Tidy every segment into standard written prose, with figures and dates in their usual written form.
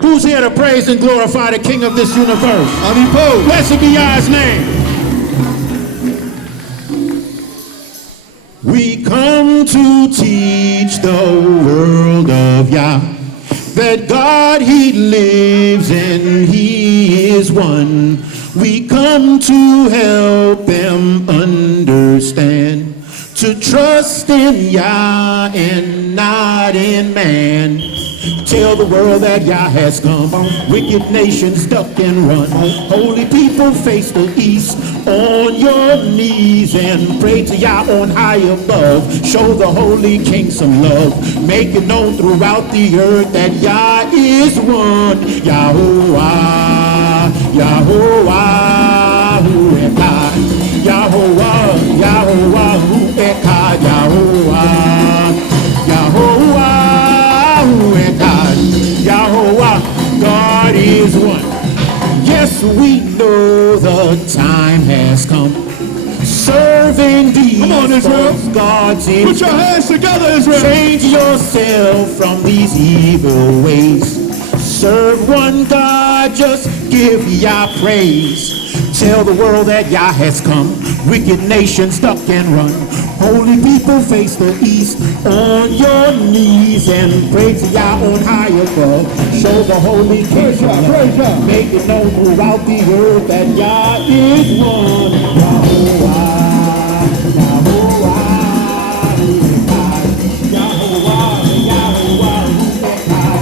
Who's here to praise and glorify the King of this universe? Blessed be Yah's name. We come to teach the world of Yah, that God, He lives and He is one. We come to help them understand, to trust in Yah and not in man. Tell the world that Yah has come. Wicked nations duck and run. Holy people face the east. On your knees and pray to Yah on high above. Show the Holy King some love. Make it known throughout the earth that Yah is one. Yahuwah, Yahuwah, Hu Echad. Yahuwah, Yahuwah, Hu Echad. Yahuwah, Yahuwah, Hu Echad. Yahuwah, God is one. Yes, we know the time has come. Serving these gods in. Put your hands together, Israel. Change yourself from these evil ways. Serve one God, just give Yah praise. Tell the world that Yah has come. Wicked nations duck and run. Holy people face the east. On your knees and pray to Yah on high above. Show the Holy King love. Make it known throughout the earth that Yah is one. Yahuwah, Yahuwah, Yahuwah, Yahuwah,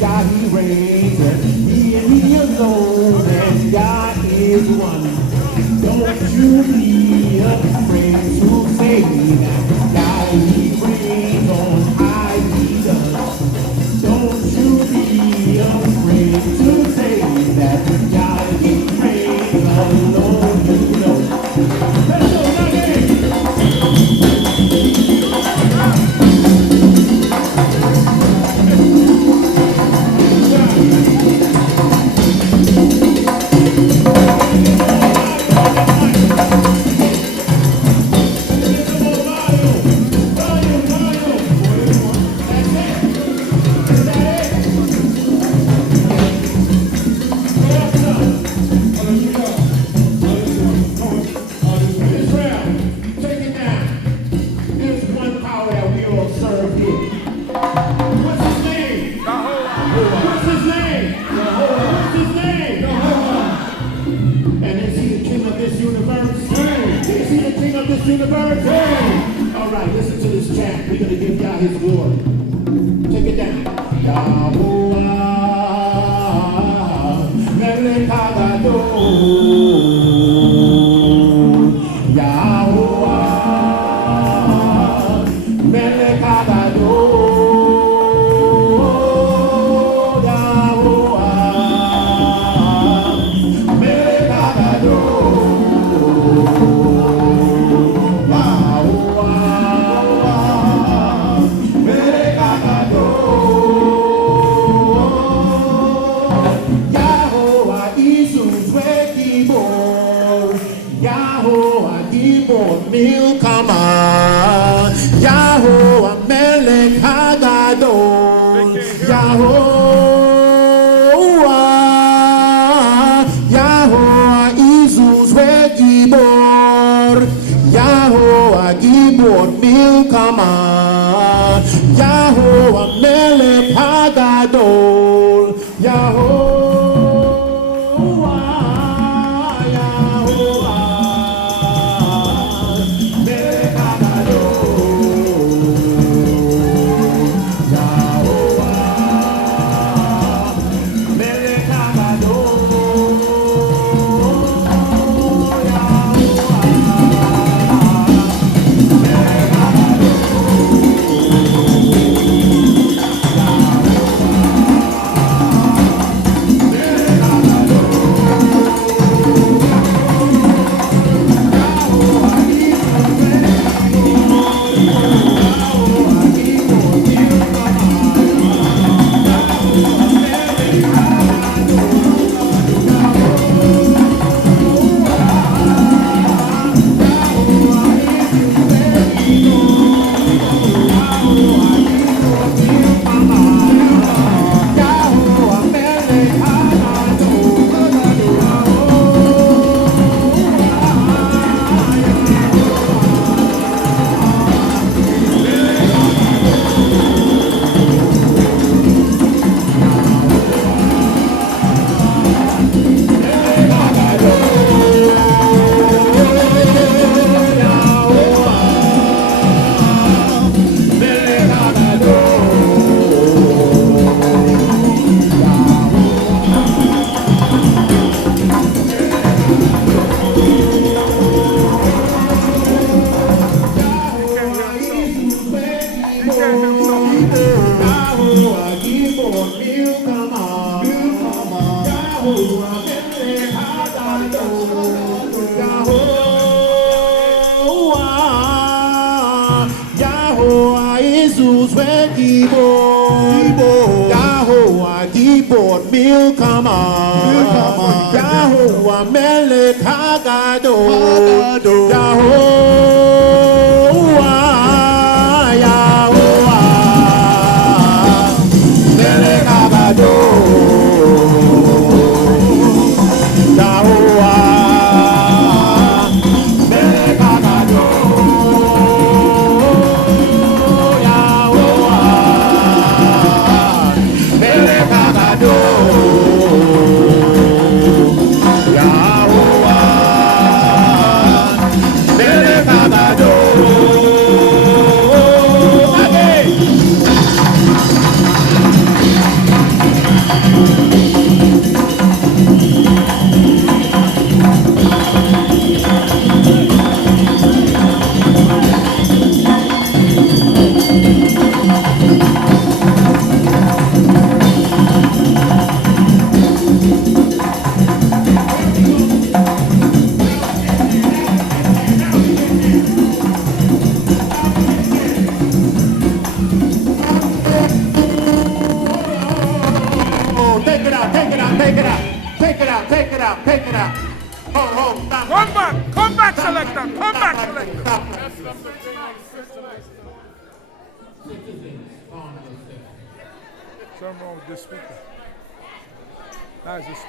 God, He reigns, He and He alone, and God is one. Don't you be afraid to say that God, He reigns on high, He does. Don't you be afraid to say that God, He reigns alone, you know. Let's go, universe. All right, listen to this chant. We're going to give God His glory. Take it down. Yahuwah, Medley, Kavod. Yahuwah, Medley, Kavod. Yahuwah, Medley, Kavod. Milkama, Yahuwah Melech Hagadol, Yahuwah, Yahuwah Izus Gibor, Yahuwah Gibor Milkama, Yahuwah Melech Hagadol, Yahuwah. Yahuwah Gibor Milkama. Yahuwah Melech Haggadol. Yahuwah Jesus Gibor. Yahuwah Gibor Milkama. Yahuwah Melech Haggadol. Yahuwah Melech Haggadol. Yahuwah Melech Haggadol. Yahuwah Melech Haggadol. Yahuwah Melech Haggadol. Again. Take it out, take it out, take it out. Take it out, take it out, take it out. Oh, stop. Come back, selector. Come back, selector. Something wrong with this speaker. How's this speaker?